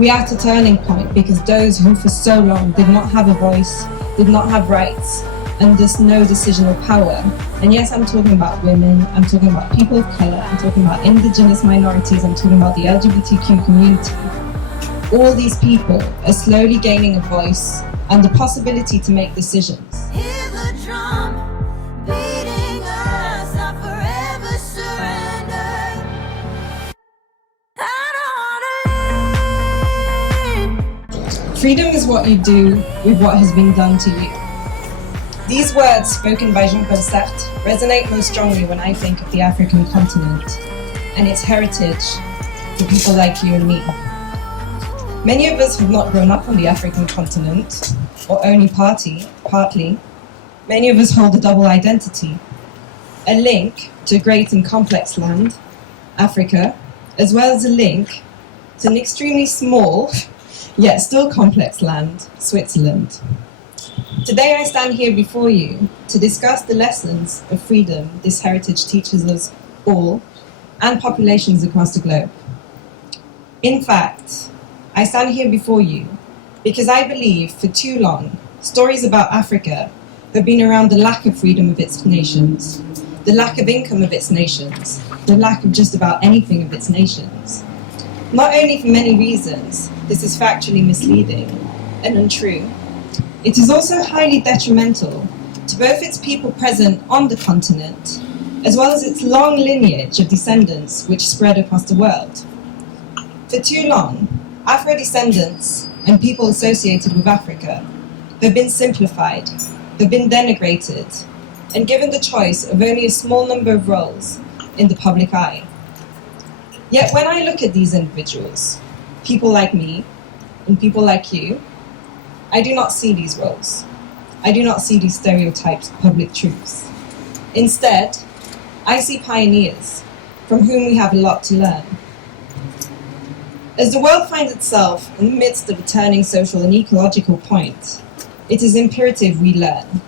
We are at a turning point because those who for so long did not have a voice, did not have rights, and thus no decisional power. And yes, I'm talking about women, I'm talking about people of colour, I'm talking about indigenous minorities, I'm talking about the LGBTQ community. All these people are slowly gaining a voice and the possibility to make decisions. Hear the drum beating us, I forever surrender. I don't wanna leave. Freedom is what you do with what has been done to you. These words, spoken by Jean-Paul Sartre, resonate most strongly when I think of the African continent and its heritage for people like you and me. Many of us have not grown up on the African continent, or only partly. Many of us hold a double identity, a link to a great and complex land, Africa, as well as a link to an extremely small, yet still complex land, Switzerland. Today I stand here before you to discuss the lessons of freedom this heritage teaches us all and populations across the globe. In fact, I stand here before you because I believe for too long stories about Africa have been around the lack of freedom of its nations, the lack of income of its nations, the lack of just about anything of its nations. Not only for many reasons, this is factually misleading and untrue, it is also highly detrimental to both its people present on the continent, as well as its long lineage of descendants which spread across the world. For too long, Afro-descendants and people associated with Africa have been simplified, have been denigrated, and given the choice of only a small number of roles in the public eye. Yet when I look at these individuals, people like me and people like you, I do not see these roles. I do not see these stereotyped public truths. Instead, I see pioneers from whom we have a lot to learn. As the world finds itself in the midst of a turning social and ecological point, it is imperative we learn.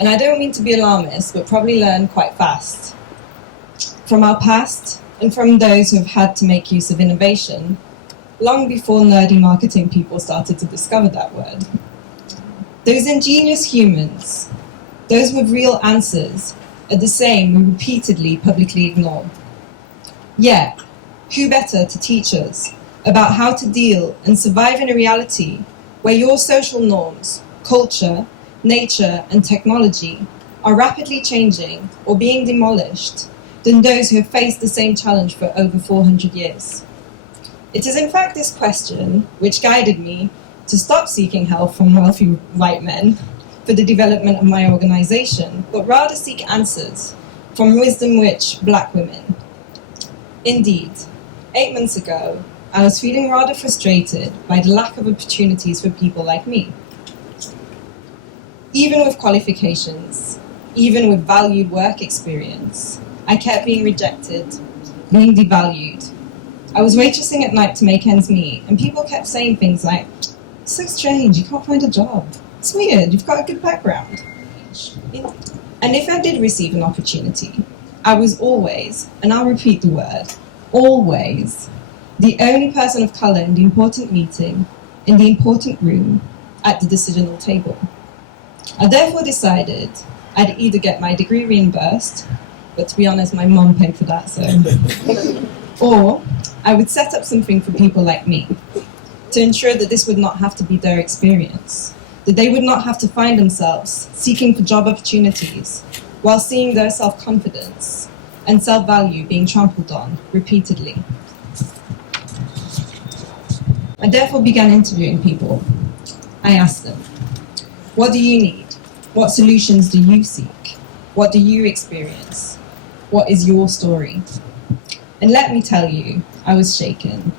And I don't mean to be alarmist, but probably learn quite fast. From our past and from those who have had to make use of innovation long before nerdy marketing people started to discover that word. Those ingenious humans, those with real answers, are the same we repeatedly publicly ignore. Yet, who better to teach us about how to deal and survive in a reality where your social norms, culture, nature, and technology are rapidly changing or being demolished than those who have faced the same challenge for over 400 years? It is in fact this question which guided me to stop seeking help from wealthy white men for the development of my organization, but rather seek answers from wisdom-rich black women. Indeed, 8 months ago, I was feeling rather frustrated by the lack of opportunities for people like me. Even with qualifications, even with valued work experience, I kept being rejected, being devalued. I was waitressing at night to make ends meet, and people kept saying things like, "It's so strange, you can't find a job. It's weird, you've got a good background." And if I did receive an opportunity, I was always, and I'll repeat the word, always, the only person of colour in the important meeting, in the important room, at the decisional table. I therefore decided I'd either get my degree reimbursed, but to be honest, my mom paid for that, so... or I would set up something for people like me to ensure that this would not have to be their experience, that they would not have to find themselves seeking for job opportunities while seeing their self-confidence and self-value being trampled on repeatedly. I therefore began interviewing people. I asked them, what do you need? What solutions do you seek? What do you experience? What is your story? And let me tell you, I was shaken.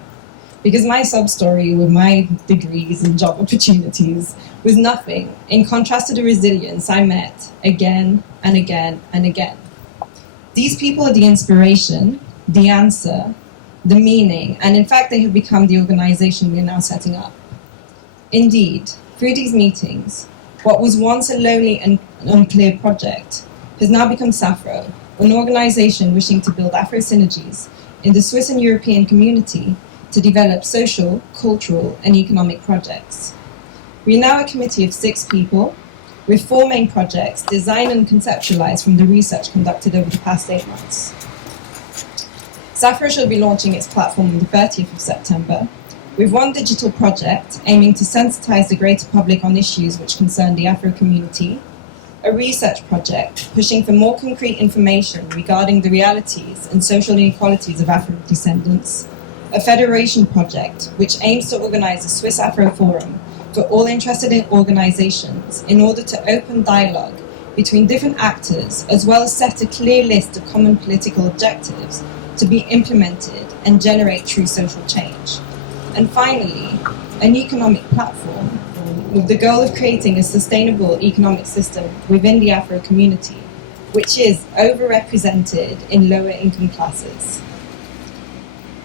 Because my sub-story with my degrees and job opportunities was nothing in contrast to the resilience I met again and again and again. These people are the inspiration, the answer, the meaning, and in fact they have become the organization we are now setting up. Indeed, through these meetings, what was once a lonely and unclear project has now become Safro, an organization wishing to build Afro synergies in the Swiss and European community to develop social, cultural, and economic projects. We are now a committee of 6 people, with 4 main projects designed and conceptualized from the research conducted over the past 8 months. Safro shall be launching its platform on the 30th of September, with 1 digital project aiming to sensitize the greater public on issues which concern the Afro community, a research project pushing for more concrete information regarding the realities and social inequalities of Afro descendants, a federation project which aims to organize a Swiss Afro Forum for all interested in organizations in order to open dialogue between different actors, as well as set a clear list of common political objectives to be implemented and generate true social change. And finally, an economic platform with the goal of creating a sustainable economic system within the Afro community, which is overrepresented in lower income classes.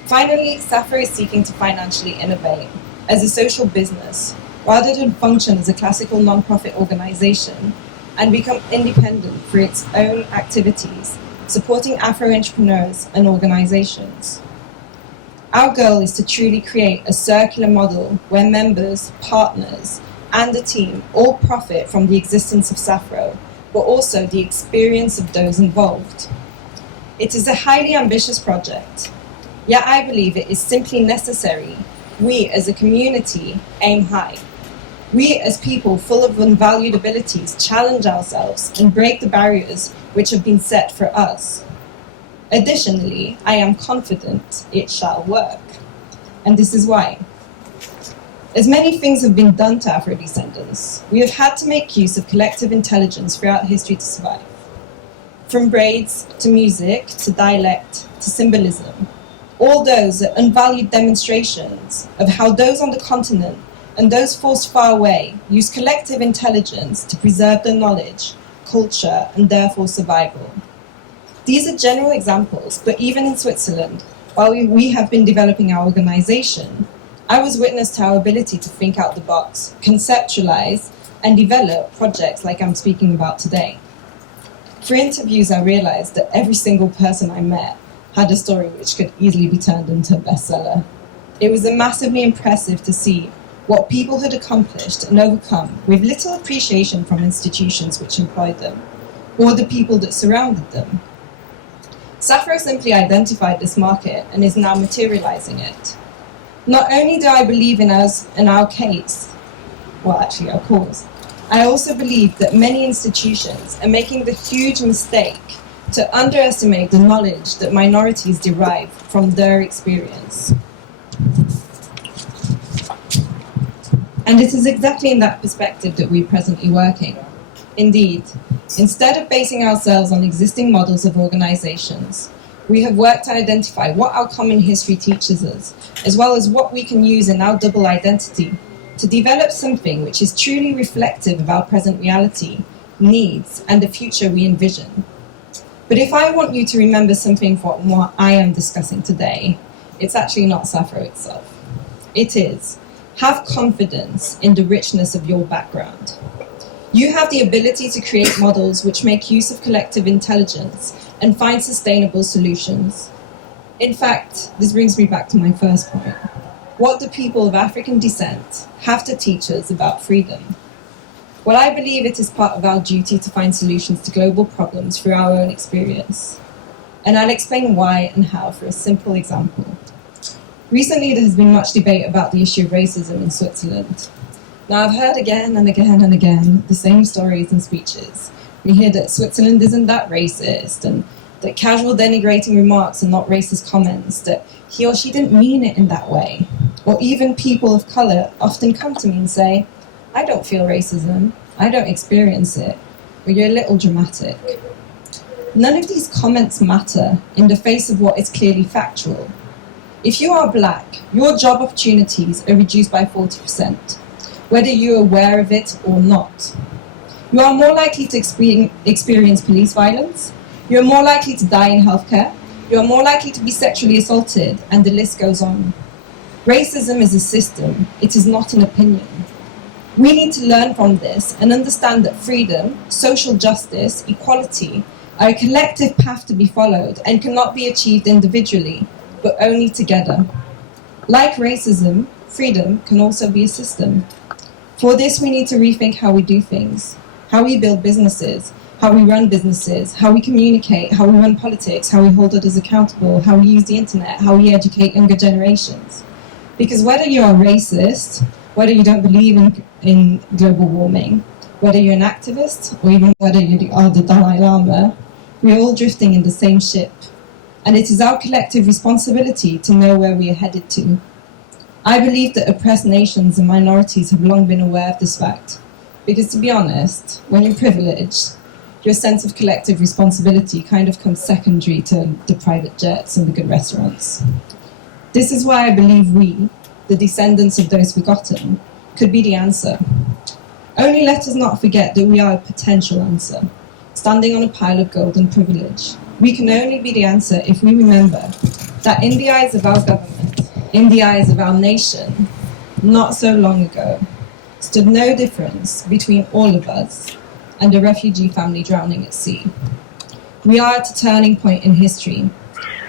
Finally, Safro is seeking to financially innovate as a social business rather than function as a classical non-profit organization and become independent for its own activities, supporting Afro entrepreneurs and organizations. Our goal is to truly create a circular model where members, partners, and the team all profit from the existence of Safro, but also the experience of those involved. It is a highly ambitious project, yet I believe it is simply necessary. We as a community aim high. We as people full of unvalued abilities challenge ourselves and break the barriers which have been set for us. Additionally, I am confident it shall work. And this is why. As many things have been done to Afro-descendants, we have had to make use of collective intelligence throughout history to survive. From braids, to music, to dialect, to symbolism, all those are unvalued demonstrations of how those on the continent and those forced far away use collective intelligence to preserve their knowledge, culture, and therefore survival. These are general examples, but even in Switzerland, while we have been developing our organization, I was witness to our ability to think out the box, conceptualize, and develop projects like I'm speaking about today. Through interviews, I realized that every single person I met had a story which could easily be turned into a bestseller. It was massively impressive to see what people had accomplished and overcome with little appreciation from institutions which employed them, or the people that surrounded them. Safro simply identified this market and is now materializing it. Not only do I believe in us and our case, well actually our cause, I also believe that many institutions are making the huge mistake to underestimate the knowledge that minorities derive from their experience. And it is exactly in that perspective that we're presently working. Indeed, instead of basing ourselves on existing models of organizations, we have worked to identify what our common history teaches us, as well as what we can use in our double identity to develop something which is truly reflective of our present reality, needs, and the future we envision. But if I want you to remember something from what I am discussing today, it's actually not Safro itself. It is, have confidence in the richness of your background. You have the ability to create models which make use of collective intelligence and find sustainable solutions. In fact, this brings me back to my first point. What do people of African descent have to teach us about freedom? Well, I believe it is part of our duty to find solutions to global problems through our own experience. And I'll explain why and how through a simple example. Recently, there has been much debate about the issue of racism in Switzerland. Now, I've heard again and again and again the same stories and speeches. We hear that Switzerland isn't that racist, and that casual denigrating remarks are not racist comments, that he or she didn't mean it in that way. Or even people of colour often come to me and say, I don't feel racism, I don't experience it, or you're a little dramatic. None of these comments matter in the face of what is clearly factual. If you are black, your job opportunities are reduced by 40%, whether you're aware of it or not. You are more likely to experience police violence, you are more likely to die in healthcare, you are more likely to be sexually assaulted, and the list goes on. Racism is a system, it is not an opinion. We need to learn from this and understand that freedom, social justice, equality are a collective path to be followed and cannot be achieved individually, but only together. Like racism, freedom can also be a system. For this, we need to rethink how we do things, how we build businesses, how we run businesses, how we communicate, how we run politics, how we hold others accountable, how we use the internet, how we educate younger generations. Because whether you're a racist, whether you don't believe in global warming, whether you're an activist, or even whether you are the Dalai Lama, we're all drifting in the same ship. And it is our collective responsibility to know where we are headed to. I believe that oppressed nations and minorities have long been aware of this fact. Because to be honest, when you're privileged, your sense of collective responsibility kind of comes secondary to the private jets and the good restaurants. This is why I believe we, the descendants of those forgotten, could be the answer. Only let us not forget that we are a potential answer, standing on a pile of golden privilege. We can only be the answer if we remember that in the eyes of our government, in the eyes of our nation, not so long ago, stood no difference between all of us and a refugee family drowning at sea. We are at a turning point in history,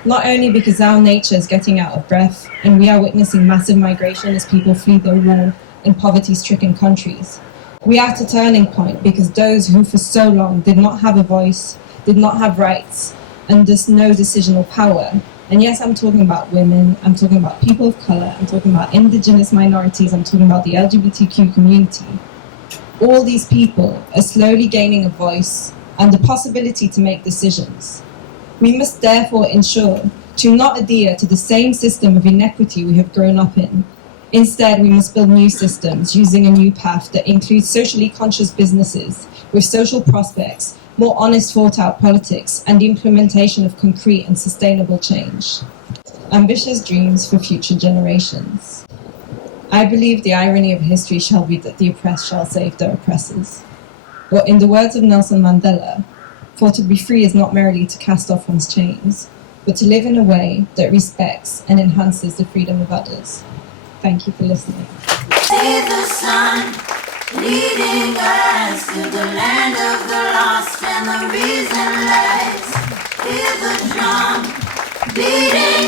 not only because our nature is getting out of breath and we are witnessing massive migration as people flee their war and poverty-stricken countries. We are at a turning point because those who for so long did not have a voice, did not have rights, and thus no decisional power. And yes, I'm talking about women, I'm talking about people of colour, I'm talking about indigenous minorities, I'm talking about the LGBTQ community. All these people are slowly gaining a voice and the possibility to make decisions. We must therefore ensure to not adhere to the same system of inequity we have grown up in. Instead, we must build new systems using a new path that includes socially conscious businesses with social prospects, more honest, thought-out politics, and the implementation of concrete and sustainable change. Ambitious dreams for future generations. I believe the irony of history shall be that the oppressed shall save their oppressors. Or in the words of Nelson Mandela, for to be free is not merely to cast off one's chains, but to live in a way that respects and enhances the freedom of others. Thank you for listening. See the sun leading us to the land of the lost and the reason lies. Hear the drum beating